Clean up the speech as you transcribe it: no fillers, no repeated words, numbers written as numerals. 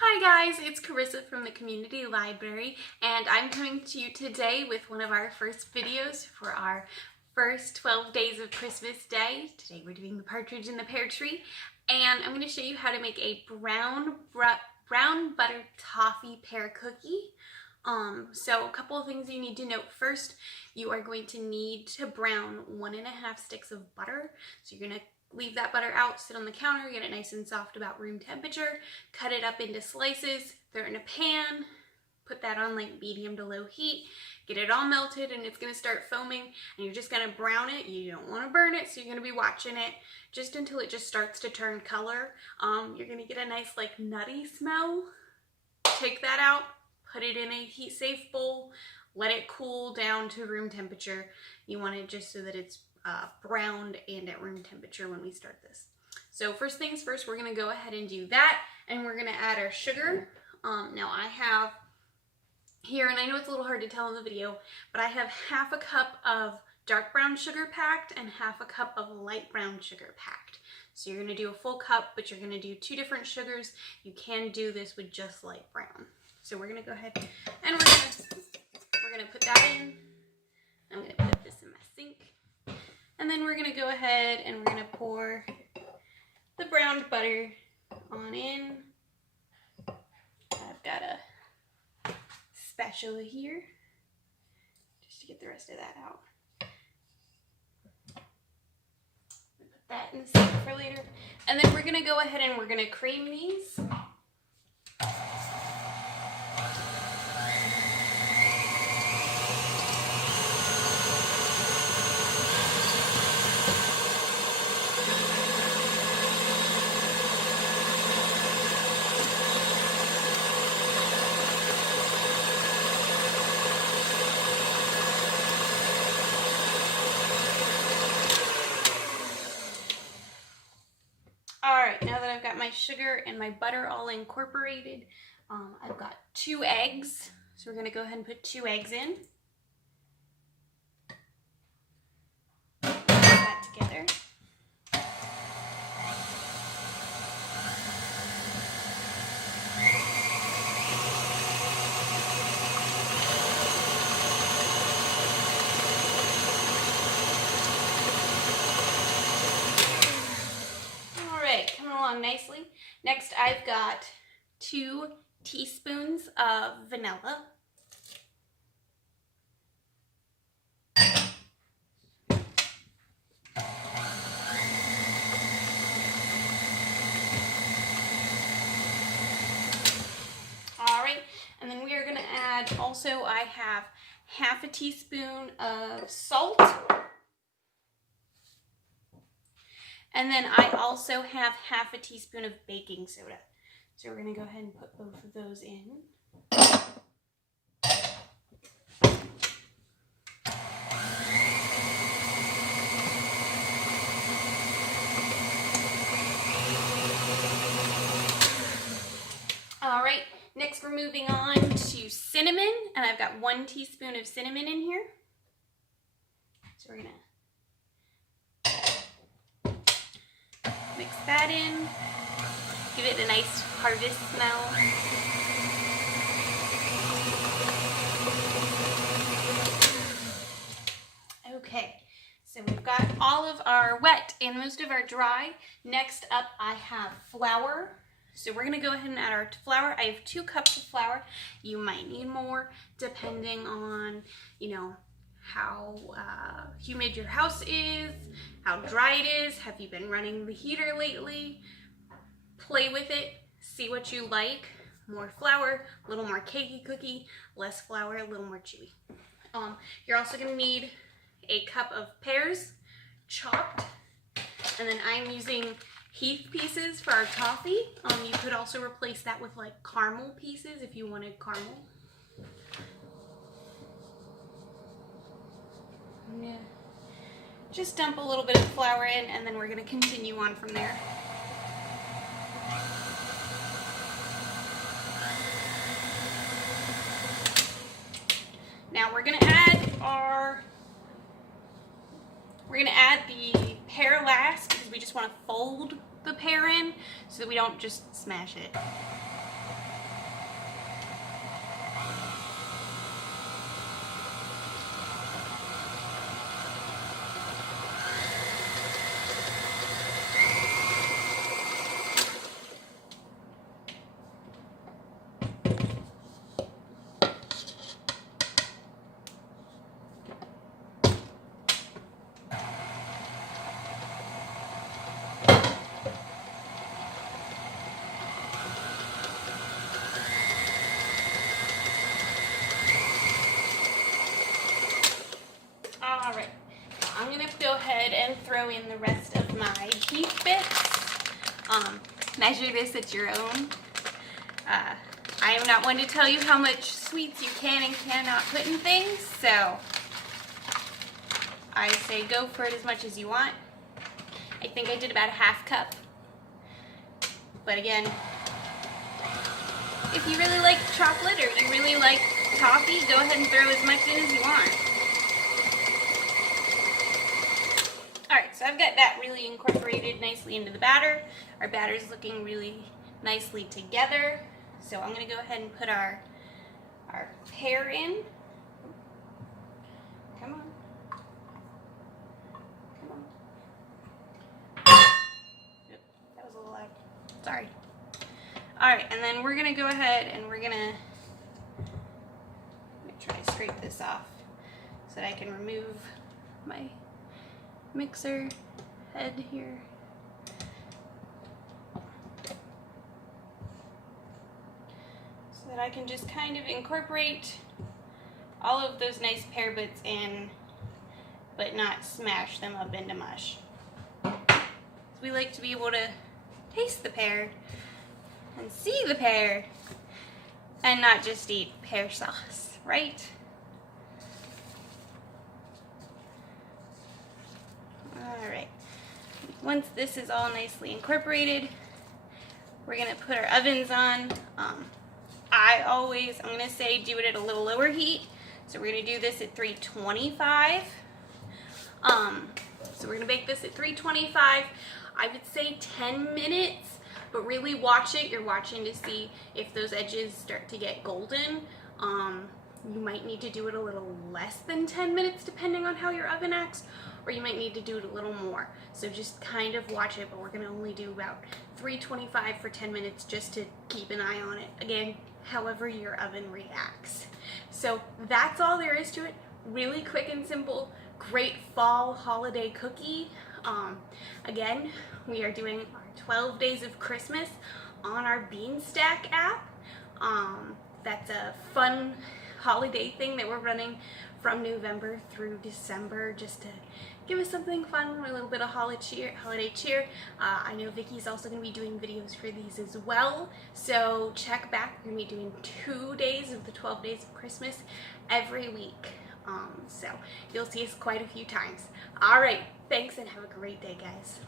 Hi guys, it's Carissa from the Community Library, and I'm coming to you today with one of our first videos for our first 12 days of Christmas Day. Today we're doing the partridge in the pear tree, and I'm going to show you how to make a brown butter toffee pear cookie. So a couple of things you need to note. First, you are going to need to brown 1.5 sticks of butter. So you're going to leave that butter out, sit on the counter, get it nice and soft about room temperature, cut it up into slices, throw it in a pan, put that on like medium to low heat, get it all melted, and it's going to start foaming, and you're just going to brown it. You don't want to burn it, so you're going to be watching it just until it just starts to turn color. You're going to get a nice like nutty smell. Take that out, put it in a heat safe bowl, let it cool down to room temperature. You want it just so that it's browned and at room temperature when we start this. So first things first, we're going to go ahead and do that, and we're going to add our sugar. Now I have here, and I know it's a little hard to tell in the video, but I have 1/2 cup of dark brown sugar packed and 1/2 cup of light brown sugar packed. So you're going to do a full cup, but you're going to do 2 different sugars. You can do this with just light brown. So we're going to go ahead and we're going to put that in. I'm going to put this in my sink. And then we're going to go ahead and we're going to pour the browned butter on in. I've got a spatula here just to get the rest of that out. Put that in the sink for later. And then we're going to go ahead and we're going to cream these. Alright, now that I've got my sugar and my butter all incorporated, I've got 2 eggs. So we're going to go ahead and put 2 eggs in. Put that together. Coming along nicely. Next, I've got 2 teaspoons of vanilla. Alright, and then we are going to add, also I have 1/2 teaspoon of salt. And then I also have 1/2 teaspoon of baking soda. So we're going to go ahead and put both of those in. All right, next we're moving on to cinnamon, and I've got 1 teaspoon of cinnamon in here. So we're going to mix that in, give it a nice harvest smell. Okay, so we've got all of our wet and most of our dry. Next up, I have flour. So we're going to go ahead and add our flour. I have 2 cups of flour. You might need more depending on, how humid your house is, how dry it is. Have you been running the heater lately? Play with it, see what you like. More flour, a little more cakey cookie, less flour, a little more chewy. You're also going to need a cup of pears, chopped, and then I'm using Heath pieces for our toffee. You could also replace that with like caramel pieces if you wanted caramel. Yeah. Just dump a little bit of flour in, and then we're going to continue on from there. Now we're going to add the pear last, because we just want to fold the pear in so that we don't just smash it. throw in the rest of my beef bits. Measure this at your own. I am not one to tell you how much sweets you can and cannot put in things, so I say go for it as much as you want. I think I did about a half cup. But again, if you really like chocolate or you really like toffee, go ahead and throw as much in as you want. Alright, so I've got that really incorporated nicely into the batter. Our batter's looking really nicely together. So I'm going to go ahead and put our pear in. Come on. Come on. Yep, that was a little loud. Sorry. Alright, and then we're going to go ahead and we're going to try to scrape this off so that I can remove my mixer head here. So that I can just kind of incorporate all of those nice pear bits in, but not smash them up into mush. So we like to be able to taste the pear and see the pear and not just eat pear sauce, right? Alright, once this is all nicely incorporated, we're going to put our ovens on. I'm going to say do it at a little lower heat. So we're going to do this at 325. So we're going to bake this at 325. I would say 10 minutes, but really watch it. You're watching to see if those edges start to get golden. You might need to do it a little less than 10 minutes depending on how your oven acts, or you might need to do it a little more. So just kind of watch it, but we're going to only do about 325 for 10 minutes just to keep an eye on it. Again, however your oven reacts. So that's all there is to it. Really quick and simple, great fall holiday cookie. Again, we are doing our 12 days of Christmas on our Beanstack app. That's a fun holiday thing that we're running from November through December just to give us something fun, a little bit of holiday cheer. I know Vicky's also going to be doing videos for these as well, so check back. We're going to be doing 2 days of the 12 days of Christmas every week, so you'll see us quite a few times. Alright, thanks and have a great day, guys.